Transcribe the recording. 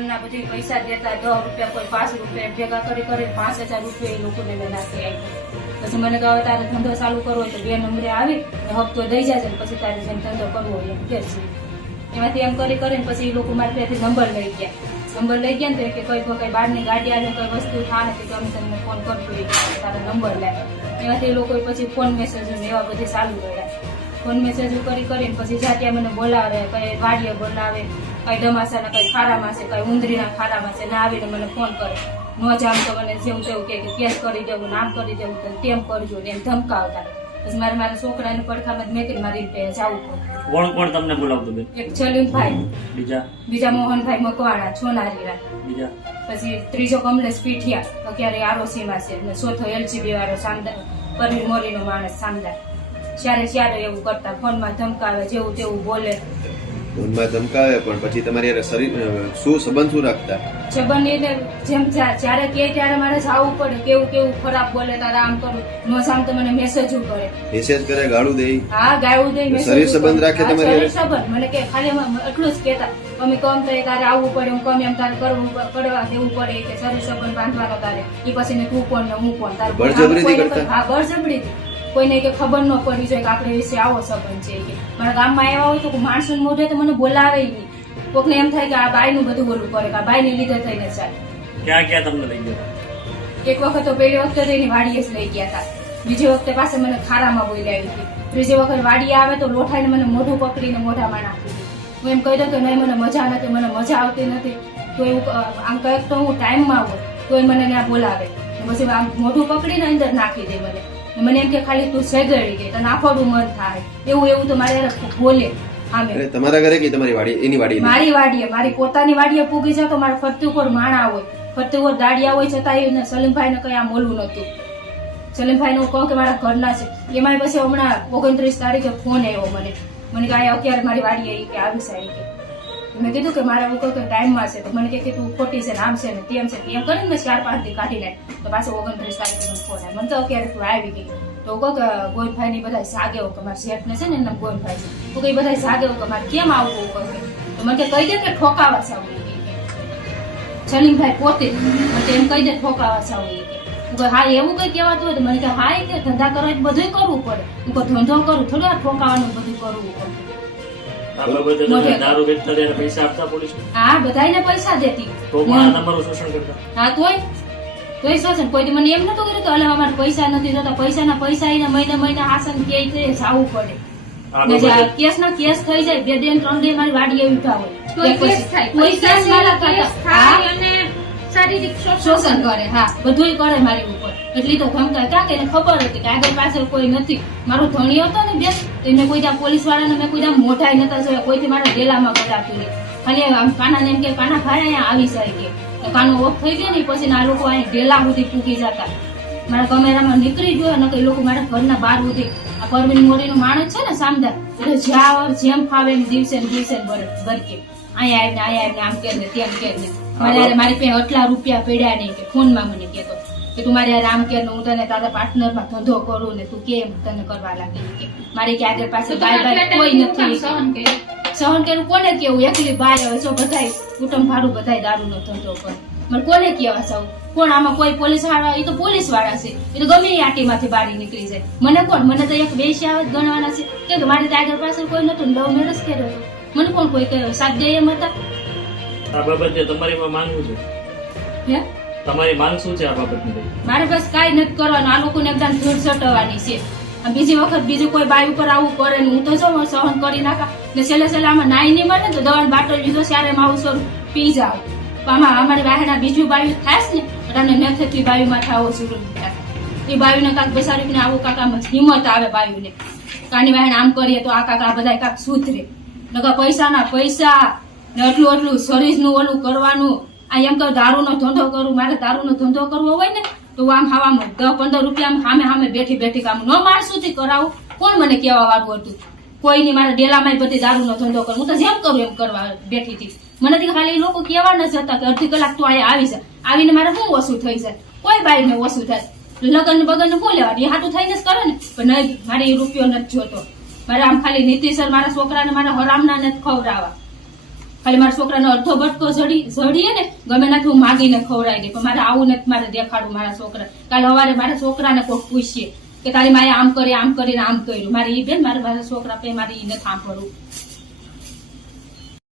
લગ્નના બધી પૈસા દેતા, 10 રૂપિયા કોઈ 5 રૂપિયા ભેગા કરી 5,000 રૂપિયા એ લોકોને મેં નાખી આપ્યો. પછી મને કહે તારે ધંધો ચાલુ કરવો હોય તો 2 નંબરે આવી હપ્તો દઈ જાય છે, પછી તારે જેમ ધંધો કરવો હોય એમ કે છે. એમાંથી એમ કરીને પછી એ લોકો મારી ત્યાંથી નંબર લઈ ગયા ને તો કે કઈ બહારની ગાડી આવે કઈ વસ્તુ થાય તો અમે તમને ફોન કરશું, તારા નંબર લાવે. એમાંથી એ લોકો પછી ફોન મેસેજ એવા બધી ચાલુ રહ્યા. ફોન મેસેજ કરીને પછી જાતે મને બોલાવે, કઈ વાડીએ બોલાવે, કઈ ડમાસાના કઈ ખારામાં છે, કઈ ઉંદરીના ખારામાં છે, ના આવીને મને ફોન કરે. ન જામ તો મને જેવું તેવું કે કેસ કરી દેવું, નામ કરી દેવું, તેમ કરજો ને એમ ધમકાવતા. પછી મારા છોકરાને પડખામાં મેં કરી મારી રીતે જવું પડે. કોણ તમને બોલાવતું બેન? એક છલીમભાઈ, બીજા મોહનભાઈ મકવાણા છોનારીરા, પછી ત્રીજો કમલેશ પીઠિયા અત્યારે ROC માં છે, અને ચોથો LGB વાળો સામદાર પરવીન મોરીનો માણસ સામદાર. ત્યારે એવું કરતા, ફોનમાં ધમકાવે, જેવું તેવું બોલે. ફોનમાં ધમકાવે પણ પછી તમારી શું સંબંધ શું રાખતા? સંબંધ એટલે જેમ જયારે કે ત્યારે મારે જવું પડે, કેવું ખરાબ બોલે, તારા આમ કરું નો સામ તો મને મેસેજ કરે, ગાળું દે. હા ગાળું દે, શરીર સંબંધ રાખે તમારી સંબંધ. મને કે ખાલી એટલું જ કેતા અમે કમ તો તારે આવવું પડે, હું કમ એમ તારે કરવું પડવા દેવું પડે કે શરીર સંબંધ બાંધવાનો તારે. એ પછી તું કોણ ને હું કોણ, તારે બળજબરી કરતા. હા બળજબરી. કોઈને કે ખબર ન પડી જોઈએ કે આપણે વિશે આવો સંબંધ છે કે મારા ગામમાં આવ્યા હોય તો માણસો મોઢે તો મને બોલાવે નહીં. કોકને એમ થાય કે આ બાઈ નું બધું બોલવું પડે, કે આ બાઈ ને લીધે થઈને ચાલે. ક્યાં તમને લઈ ગયા? એક વખત તો પહેલી વખતે એની વાડીએ જ લઈ ગયા હતા, બીજી વખતે પાસે મને ખારામાં બોલાવી હતી, ત્રીજી વખત વાડીએ આવે તો લોઠાઈને મને મોઢું પકડીને મોઢામાં નાખી દીધું. હું એમ કહી દઉં કે નહીં મને મજા નથી, મને મજા આવતી નથી, તો એવું આમ કહે તો હું ટાઈમમાં હોય તો એ મને ત્યાં બોલાવે, પછી આમ મોઢું પકડીને અંદર નાખી દે મને એમ કે ખાલી તું સેગડી ગઈ તને આફોડું મન થાય, એવું તો મારે બોલે. તમારા ઘરે કે તમારી વાડી? એની વાડી? મારી વાડીએ, મારી પોતાની વાડીએ પૂગી જાવ તો મારા ફરતી ઉપર માણા હોય, ફરતી ઉપર દાડિયા હોય, છતાં એને સલીમભાઈ ને કઈ આમ બોલવું નતું. સલીમભાઈ ને હું કહું કે મારા ઘરના છે. એમાં પછી હમણાં 29 તારીખે ફોન આવ્યો મને કે અત્યારે મારી વાડીએ કે આવી સારી કે મેં કીધું કે મારે એવું કે ટાઈમમાં છે, તો મને કે તું ખોટી છે, આમ છે ને તેમ છે, એમ કરીને મેં 4-5 દી કાઢી નાખ. તો પાછો 29 તારીખે મને ફોન આવ્યો, મને તો અત્યારે તું આવી ગઈ. તો કહો કે ગોવિંદભાઈ ની બધા જાગે કે મારા શેઠ ને છે ને એમ ગોવિંદભાઈ છે, તો કઈ બધા જાગે કે મારે કેમ આવવું કહે. તો મને કહી દે કે ઠોકાવા છે આવું. સલીમભાઈ પોતે મને એમ કહી દે ઠોકાવા છે આવું. હા એવું કઈ કહેવાતું હોય તો મને કે હા કે ધંધા કરવા બધું કરવું પડે. હું ધંધો કરું થોડું આ ઠોકાવાનું બધું કરવું પડે. હા બધાને પૈસા દેતી, હા તોય શોષણ. કોઈ મને એમ નતું કર્યું કે અલે અમારે પૈસા નથી થતા, પૈસા એને મહિને હાસન કે જવું પડે. કેસ થઈ જાય 2 દિન 3 દિન મારી વાડી એવી ઉઠા હોય, શારીરિક શોષણ કરે. હા બધું કરે મારી ઉપર. એટલી તો ધમકાય ક્યાં કે ખબર હતી કે આગળ પાછળ કોઈ નથી. મારો ધણી હતો ને બેન, એને કોઈ ત્યાં પોલીસ વાળાને મેં કોઈ ત્યાં મોઢાઈ નતા જોયા, કોઈથી મારા ડેલામાં કરાતું નહીં. ખાલી આમ કાના ને એમ કે કાના ભાઈ અહીંયા આવી જાય કે કાનો ઓફ થઈ ગયો ને પછી આ લોકો અહીં ડેલા સુધી પૂકી જતા. મારા કેમેરામાં નીકળી ગયો ને કઈ લોકો મારા ઘરના બહાર સુધી. આ પરવીન મોરીનો માણસ છે ને સામદાર, એટલે જ્યાં જેમ ફાવે દિવસે ગરકે અહીંયા આવીને આમ કે ને તેમ કે ને મારી પાસે આટલા રૂપિયા પડ્યા નહીં કે ફોનમાં મને કહેતો કે તું મારે રામ કે હું તને તારા પાર્ટનરમાં ધંધો કરું ને તું કેમ તને કરવા લાગી કે મારી કે આગળ પાસે બાય કોઈ નથી. સહન કે કોને કેવું, એકલી બાય હોય છો, બધા કુટુંબ ભાડું બધા દારૂનો ધંધો કરે. મને કોને કેવા સૌ કોણ? આમાં કોઈ પોલીસ વાળા, એ તો પોલીસ વાળા છે, એ તો ગમે એ આટીમાંથી બારી નીકળી જાય. મને કોણ? મને તો એક વેશ્યા ગણવાના છે કે મારી આગળ પાછળ કોઈ નતું, લવ મેરેજ કર્યો હતો. મને કોણ કોઈ કર્યો? સાત દે એમ હતા. આ બાબતે તમારી માંગ શું છે? તમારી માંગ શું છે આ બાબતની? મારે બસ કાઈ નથી કરવાનું, આ લોકોને એકદમ ધૂળ સટવાની છે. બીજી વખત બીજું કોઈ બાઈ ઉપર આવું કરે ને હું તો જો સહન કરી નાખા ને છેલ્લે આમાં નાઈ નહીં મળે તો દવાનો બાટલો લીધો ત્યારે આવું સ્વરૂપ પી જાવ. આમાં અમારી વાહેના બીજું બાયું થાય ને અને નથેથી બાયુમાં થાવો શરૂ થાય. એ બાયુને કાંક બેસાડીને આવું કાકામાં હિંમત આવે બાયુને કાની વાહેને આમ કરીએ તો આ કાકા બધા કાંક સુધરે. નકર પૈસા ને એટલું શરીરનું ઓલું કરવાનું. આ એમ કહું દારૂનો ધંધો કરું, મારે દારૂનો ધંધો કરવો હોય ને તો આમ હવામાં 10-15 રૂપિયા સામે બેઠી કામ ન માણસોથી કરાવું. કોણ મને કેવા વાળું હતું? કોઈ નહીં. મારા ડેલામાં બધી દારૂનો ધંધો કરું, હું તો જેમ કરું એમ કરવા બેઠી હતી. મને ખાલી લોકો કેવા ન જતા કે અડધી કલાક તો અહીંયા આવી જાય, આવીને મારે શું ઓછું થઈ જાય? કોઈ બાઈ ને ઓછું થાય. લગ્ન બગન શું લેવાનું? એ હાટું થઈને જ કરે ને. પણ નહીં, મારે એ રૂપિયો નથી જોતો. મારે આમ ખાલી નીતિસર મારા છોકરાને મારા હરામના નથી ખવડાવવા. ખાલી મારા છોકરાનો અડધો બટકો જડીએ ને ગમે નાથી હું માગીને ખવડાવી દે, પણ મારે આવું નથી, મારે દેખાડવું મારા છોકરા. કાલે સવારે મારા છોકરાને કોઈ પૂછીએ કે તારી માએ આમ કરીને આમ કર્યું, મારે ઈ બેન મારા છોકરા પે મારે ઈ નથી સાંભળવું.